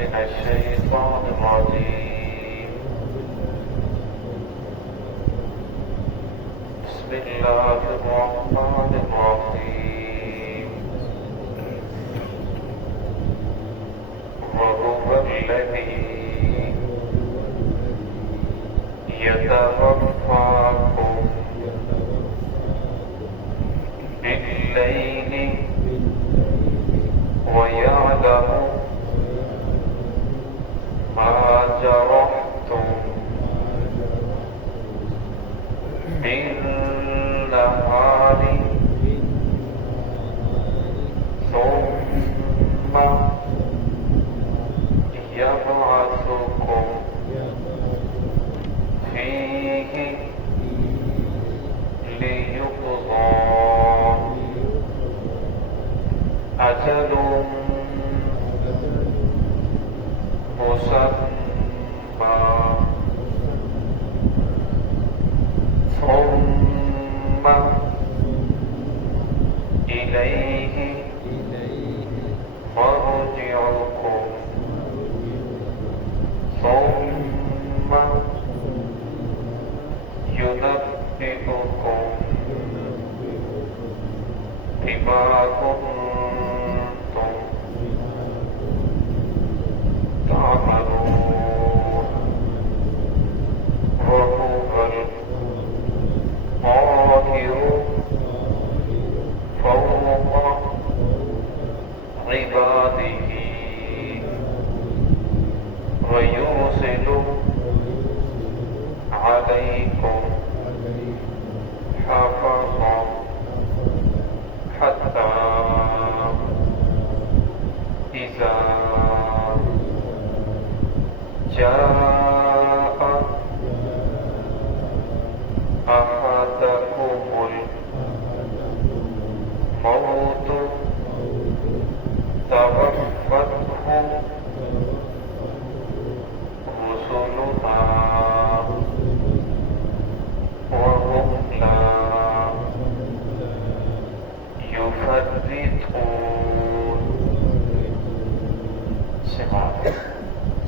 من الشيطان الرجيم. بسم الله الرحمن الرحيم. وهو الذي يتوفاكم بالليل ويعلم ما جرحتم بالنهار ثم يبعثكم فيه ليقضى أجل مسمى ثم إليه مرجعكم ثم ينبئكم بما كنتم تعملون. وهو القاهر فوق عباده ويرسل عليكم حفظا حتى إذا جاء أحدكم الموت توفته رسلنا وهم لا يفرطون.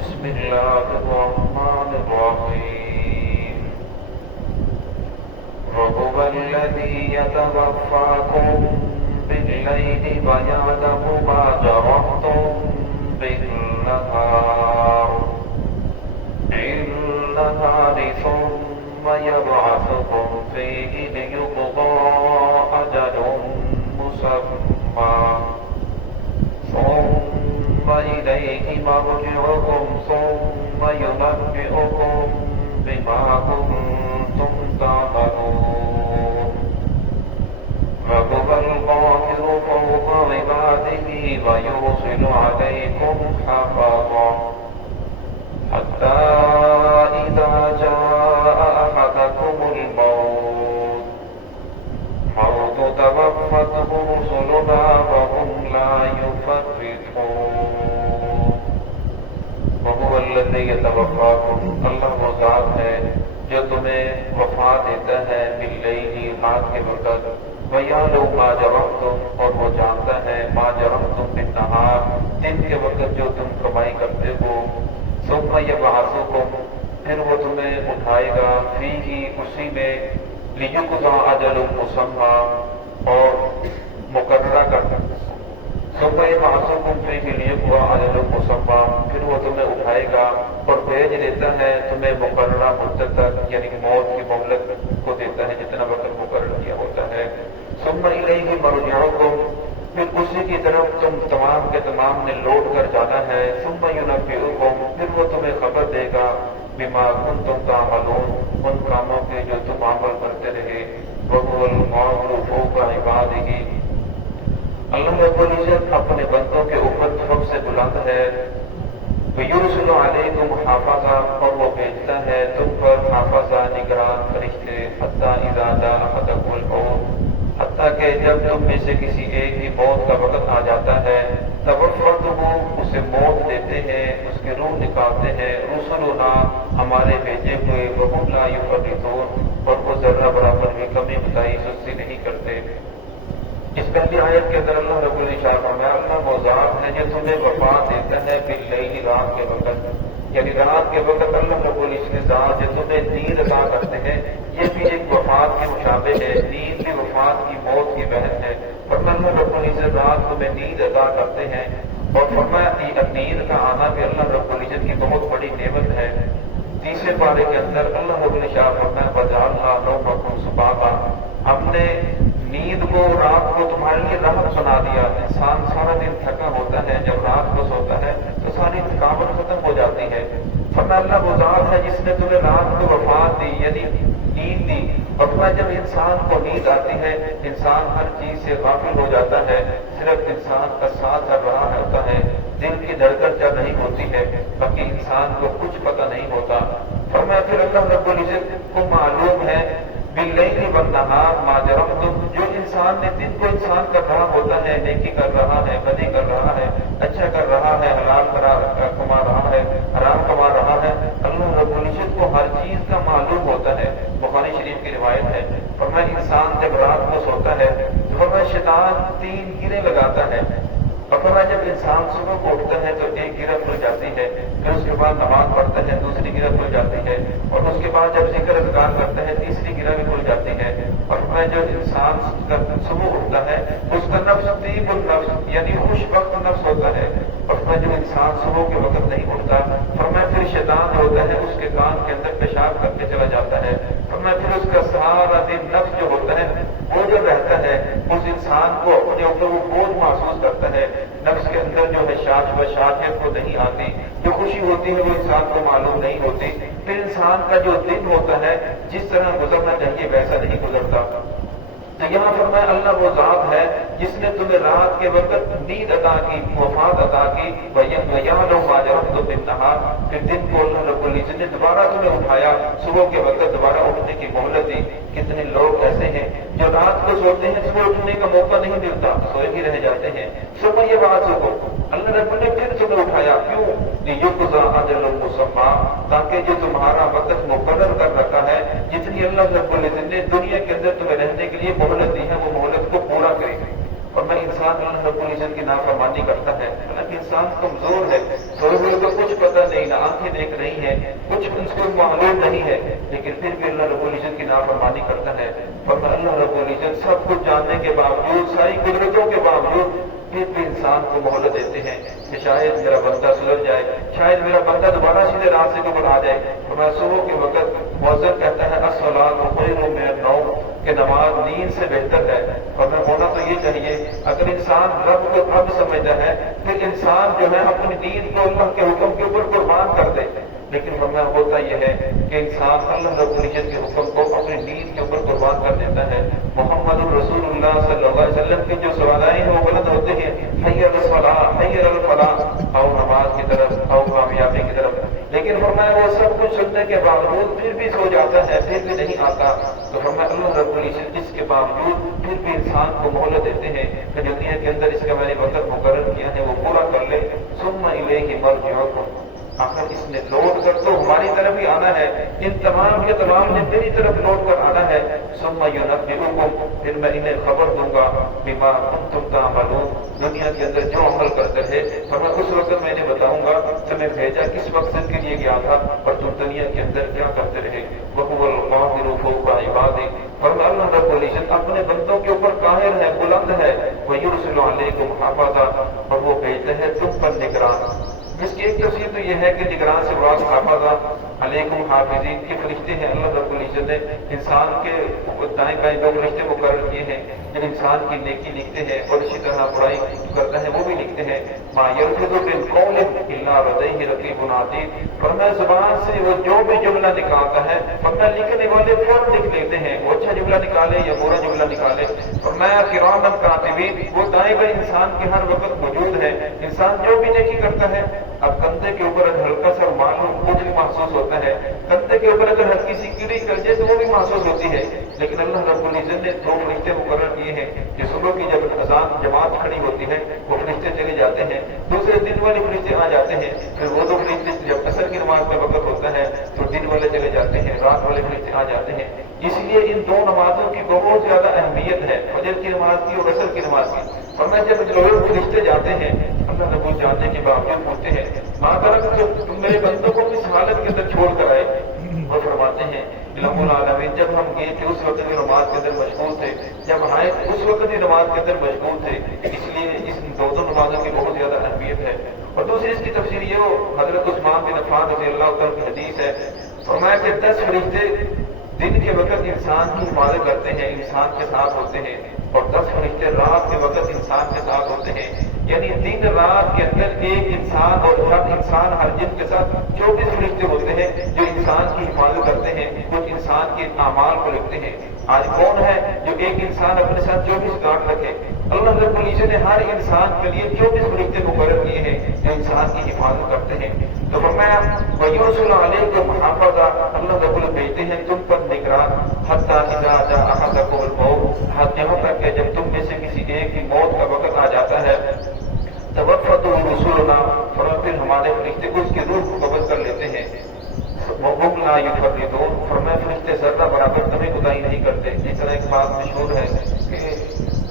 بسم الله الرحمن الرحيم. وهو الذي يتوفاكم بالليل ويعلم ما جرحتم بالنهار ثم يبعثكم فيه ليقضى أجل مسمى ثم إليه مرجعكم ثم ينبئكم بما كنتم تعملون. وهو القاهر فوق عباده ويرسل عليكم حفظا حتى إذا جاء أحدكم الموت توفته رسلنا وهم لا يفرطون. وهو الذي يتوفاكم، اللہ وہ ذات ہے جو تمہیں وفا دیتا ہے باللیل، رات کے وقت، وَيَعْلَمُ مَا جَرَحْتُمْ، اور وہ جانتا ہے ما جرحتم بالنہار، دن کے وقت جو تم کمائی کرتے ہو، ثم یبعثکم، پھر وہ تمہیں اٹھائے گا، فیہ، اسی میں، لیقضی اجل مسمى، اور مقررہ کرتا، ثم یبعثکم فیہ لیقضی اجل مسمى، پھر وہ تمہیں اٹھائے گا اور بھیج دیتا ہے تمہیں مقررہ مدت تک، یعنی موت کی مہلت کو دیتا ہے جتنا وقت مقرر کیا ہوتا ہے. ثم الیہ مرجعکم، پھر اسی کی طرف تم تمام کے تمام نے لوٹ کر جانا ہے. ثم ینبئکم، پھر وہ تمہیں خبر دے گا بما کنتم تعملون، ان کاموں کے جو تم عمل کرتے رہے. وهو القاهر فوق عباده، اللہ رب العزت اپنے بندوں کے اوپر سب سے بلند ہے. وَيُرْسِلُ عَلَيْكُمْ حَافِظًا، اور وہ بھیجتا ہے تم پر حافظہ، نگران فرشتے. حَتَّى إِذَا جَاءَ أَحَدَكُمُ الْمَوْتُ، حتیٰ کہ جب تم میں سے کسی ایک کی موت کا وقت آ جاتا ہے، توفته، اسے موت دیتے ہیں، اس کی روح نکالتے ہیں، رسلنا، ہمارے بھیجے ہوئے، وَهُمْ لَا يُفَرِّطُونَ، اور وہ ذرہ برابر بھی کمی بتائی سستی نہیں کرتے. اس پہلی آیت کے اندر اللہ رب العزت فرمایا اللہ وہ ذات ہے جو تمہیں وفات دیتا ہے باللیل رات کے وقت، یعنی رات کے وقت اللہ رب العزت ذات جو تمہیں نیند عطا کرتے ہیں، یہ بھی ایک وفات کے مشابہ ہے، نیند بھی وفات کی موت کی بہن ہے، اور اللہ رب العزت ذات تمہیں نیند عطا کرتے ہیں، اور فرمایا نیند کا آنا بھی اللہ رب العزت کی بہت بڑی نعمت ہے۔ تیسرے پارے کے اندر اللہ رب العزت فرمایا وجعلنا نومکم سباتا، ہم نے نیند کو رات کو تمہارے لیے راحت بنا دیا۔ انسان سارا دن تھکا ہوتا ہے، جب رات کو سوتا ہے تو ساری تھکاوٹ ختم ہو جاتی ہے۔ فرمایا اللہ وہ ذات ہے جس نے تمہیں رات کو وفات دی، یعنی نیند دی، اور فرمایا جب انسان کو نیند آتی ہے انسان ہر چیز سے غافل ہو جاتا ہے، صرف انسان کا ساتھ چل رہا ہوتا ہے، دل کی دھڑکن چل رہی ہوتی ہے، باقی انسان کو کچھ پتہ نہیں ہوتا۔ فرمایا پھر اللہ رب العزت کو معلوم ہے باللیل والنہار ما جرمتم، جو انسان نے دن کو انسان کر رہا ہوتا ہے، نیکی کر رہا ہے، بدی کر رہا ہے، اچھا کر رہا ہے، حلال کما رہا ہے، حرام کما رہا ہے، اللہ رب العزت کو ہر چیز کا معلوم ہوتا ہے۔ بخاری شریف کی روایت ہے، فرمایا انسان جب رات کو سوتا ہے تو فرمایا شیطان 3 گرے لگاتا ہے، اور فرمایا جب انسان صبح کو اٹھتا ہے تو ایک گرہ کھل جاتی ہے، پھر اس کے بعد نماز پڑھتا ہے دوسری گرہ کھل جاتی ہے، اور اس کے بعد جب ذکر اذکار کرتا ہے تیسری گرہ بھی کھل جاتی ہے، اور فرمایا جو انسان صبح اٹھتا ہے اس کا نفس طیب النفس یعنی خوش وقت نفس ہوتا ہے، اور فرمایا جو انسان صبح کے وقت نہیں اٹھتا فرمایا پھر شیطان جو ہوتا ہے اس کے کان کے اندر پیشاب کر کے چلا جاتا ہے، فرمایا پھر اس کا سارا دن نفس جو ہوتا ہے وہ جو رہتا ہے اس انسان کو اپنے اوپر وہ بوجھ محسوس کرتا ہے، نفس کے اندر جو ہے شاش کو نہیں آتی، جو خوشی ہوتی ہے وہ انسان کو معلوم نہیں ہوتی، پھر انسان کا جو دن ہوتا ہے جس طرح گزرنا چاہیے ویسا نہیں گزرتا۔ تو یہاں فرمایا اللہ وہ ذات ہے جس نے تمہیں رات کے وقت نیند عطا کی، وفات عطا کی، وَيَعْلَمُ مَا جَرَحْتُم بِالنَّهَارِ، پھر دن کو اللہ رب العزت نے دوبارہ تمہیں اٹھایا، صبح کے وقت دوبارہ اٹھنے کی مہلت دی۔ کتنے لوگ ایسے ہیں جو رات کو سوتے ہیں صبح اٹھنے کا موقع نہیں ملتا، سوئے بھی رہ جاتے ہیں، صبح یہ بات کو اللہ رب نے پھر تمہیں اٹھایا، کیوں؟ لِيُقْضَىٰ أَجَلٌ مُّسَمًّى، تاکہ جو تمہارا وقت مقرر کر رکھا ہے، جتنی اللہ رب العزت نے دنیا کے اندر تمہیں رہنے کے لیے مہلت دی ہے وہ مہلت کو پورا کرے۔ اور میں انسان اللہ رب العزت کی نافرمانی کرتا ہے، حالانکہ انسان کمزور ہے، سوئے ہوئے کو کچھ پتہ نہیں، نہ آنکھیں دیکھ رہی ہیں، کچھ اس کو معلوم نہیں ہے، لیکن پھر بھی اللہ رب العزت کی نافرمانی کرتا ہے۔ اور میں اللہ رب العزت سب کچھ جاننے کے باوجود، ساری قدرتوں کے باوجود پھر بھی انسان کو مہلت دیتے ہیں کہ شاید میرا بندہ سدھر جائے، شاید میرا بندہ دوبارہ سیدھے راستے کو بڑھا جائے۔ تو میں صبح کے وقت مؤذن کہتا ہے الصلاۃ خیر من النوم، کہ نماز نیند سے بہتر ہے، اور میں ہونا تو یہ چاہیے اگر انسان رب کو رب سمجھتا ہے پھر انسان جو ہے اپنی نیند کو اللہ کے حکم کے اوپر قربان کر دے، لیکن فرمایا ہوتا یہ ہے کہ انسان اللہ رب العزت کے حکم کو اپنی نیند کے اوپر قربان کر دیتا ہے۔ محمد رسول اللہ صلی اللہ علیہ وسلم کی جو سوالائیں ہیں وہ غلط ہوتے ہیں، حی علی الصلاۃ، حی علی الفلاح، آؤ نماز کی طرف، آؤ کامیابی کی طرف، لیکن فرمایا وہ سب کچھ سننے کے باوجود پھر بھی سو جاتا ہے، پھر بھی نہیں آتا۔ تو فرمایا اللہ رب العزت اس کے باوجود پھر بھی انسان کو مہلت دیتے ہیں کہ دنیا کے اندر اس کا میں نے وقت مقرر کیا ہے وہ پورا کر لے، ثم الیہ مرجعکم، آخر اس نے لوٹ کر تو ہماری طرف ہی آنا ہے، ان تمام کے تمام نے میری طرف لوٹ کر آنا ہے، ثم ینبئکم، پھر میں انہیں خبر دوں گا بما کنتم تعملون، دنیا کے اندر جو عمل کرتے تھے فرمایا اس وقت میں انہیں بتاؤں گا تمہیں بھیجا کس مقصد کے لیے گیا تھا اور تم دنیا کے اندر کیا کرتے رہے۔ وَهُوَ الْقَاهِرُ فَوْقَ عِبَادِهِ، فرمایا اللہ رب العزت اپنے بندوں کے اوپر قاہر ہے، بلند ہے، وَيُرْسِلُ عَلَيْكُمْ حَافِظًا، اور وہ بھیجتے ہیں تم پر نگران، جس کی ایک تفسیر تو یہ ہے کہ نگران سے مراد حافظہ علیکم حافظین کے فرشتے ہیں۔ اللہ رب العزت نے انسان کے دائیں بائیں دو فرشتے مقرر کیے ہیں جو انسان کی نیکی لکھتے ہیں اور اسی طرح برائی کرتا ہے وہ بھی لکھتے ہیں۔ ما یلفظ من قول الا لدیہ رقیب عتید، فرمایا زبان سے وہ جو بھی جملہ نکالتا ہے فرمایا لکھنے والے فوراً لکھ لیتے ہیں، وہ اچھا جملہ نکالے یا برا جملہ نکالے، فرمایا کرامن کاتبین، وہ دائیں بائیں انسان کے ہر وقت موجود ہے، انسان جو بھی نیکی کرتا ہے۔ اب کندھے کے اوپر ہلکا سا معلوم بوجھ محسوس ہوتا ہے، کندھے کے اوپر اگر ہلکی سی کیڑی کر جائے تو وہ بھی محسوس ہوتی ہے، لیکن اللہ رب العزت نے 2 فرشتے مقرر کیے ہیں کہ صبح کی جب اذان جماعت کھڑی ہوتی ہے وہ فرشتے چلے جاتے ہیں، دوسرے دن والے فرشتے آ جاتے ہیں، پھر وہ 2 فرشتے جب عصر کی نماز کا وقت ہوتا ہے تو دن والے چلے جاتے ہیں، رات والے فرشتے آ جاتے ہیں۔ اس لیے ان 2 نمازوں کی بہت زیادہ اہمیت ہے، فجر کی نماز کی اور عصر کی نماز کی۔ اور میں جب لوگ فرشتے جاتے ہیں اللہ رب العزت جاننے کے باوجود پوچھتے ہیں ماں طرف جو تم میرے بندوں کو کس حالت کے اندر چھوڑ کر آئے، وہ فرماتے ہیں رب العالمین جب ہم گئے تھے اس وقت بھی نماز کے اندر مشغول تھے، جب آئے اس وقت بھی نماز کے اندر مشغول تھے، اس لیے اس 2 نمازوں کی بہت زیادہ اہمیت ہے۔ اور دوسری اس کی تفسیر یہ ہو حضرت عثمان بن عفان رضی اللہ عنہ کی حدیث ہے، فرمایا کہ 10 فرشتے دن کے وقت انسان کی حفاظت کرتے ہیں، انسان کے ساتھ ہوتے ہیں، اور 10 فرشتے رات کے وقت انسان کے ساتھ ہوتے ہیں، یعنی دن رات کے اندر ایک انسان اور ہر انسان ہر جن کے ساتھ 24 فرشتے ہوتے ہیں جو انسان کی حفاظت کرتے ہیں، کچھ انسان کے اعمال کو لکھتے ہیں۔ آج کون ہے جو ایک انسان اپنے ساتھ 24 گارڈ رکھے؟ اللہ رب العزت نے ہر انسان کے لیے 24 فرشتے مقرر کیے ہیں جو انسان کی حفاظت کرتے ہیں۔ تو فرمایا وَيُرْسِلُ عَلَيْكُمْ حَافِظًا، اللہ رب العزت بھیجتے ہیں تم پر نگران، حَتَّىٰ إِذَا جَاءَ أَحَدَكُمُ الْمَوْتُ، یہاں تک کہ جب تم میں سے کسی ایک کی موت کا وقت آ جاتا ہے توفته رسولنا، پھر ہمارے فرشتے اس کی روح کو قبض کر لیتے ہیں، وَهُمْ لَا يُفَرِّطُونَ، فرمایا فرشتے ذرہ برابر کبھی خدائی نہیں کرتے۔ جس طرح ایک بات مشہور ہے کہ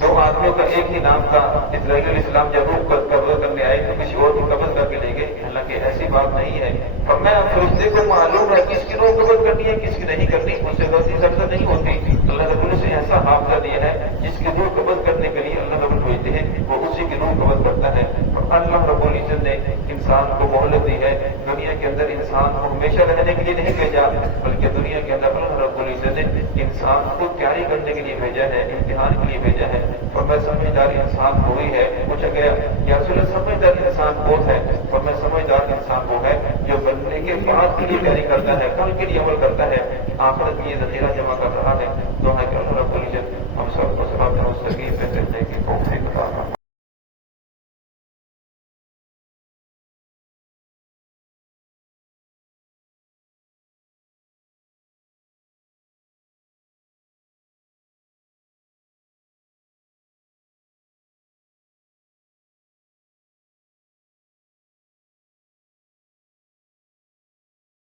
2 آدمیوں کا ایک ہی نام تھا، اسرائیل علیہ السلام جب روح قبض کرنے آئے تو کسی اور کو قبض کر کے لے گئے، حالانکہ ایسی بات نہیں ہے۔ فرمایا فرشتے کو معلوم ہے کس کی روح قبض کرنی ہے کس کی نہیں کرنی، اس سے غلطی زردہ نہیں ہوتی۔ اللہ رب العزت نے ایسا حافظہ دیا ہے جس کی روح قبض کرنے کے لیے اللہ رب العزت بھیجتے ہیں وہ اسی کی روح قبض کرتا ہے۔ اور اللہ رب العزت نے انسان کو مہلت دی ہے، دنیا کے اندر انسان کو ہمیشہ رہنے کے لیے نہیں بھیجا، بلکہ دنیا کے اندر اللہ رب العزت نے انسان کو تیاری کرنے کے لیے بھیجا ہے، امتحان کے لیے بھیجا ہے۔ اور میں سمجھدار انسان وہی ہے، پوچھا گیا یا رسول اللہ سمجھدار انسان کون ہے؟ اور میں سمجھدار انسان وہ ہے جو بننے کے بعد کے لیے تیاری کرتا ہے، کل کے لیے عمل کرتا ہے، آخرت میں یہ ذخیرہ جمع کر رہا ہے۔ دعا ہے کہ اللہ رب العزت ہم سب کو صراط مستقیم پہ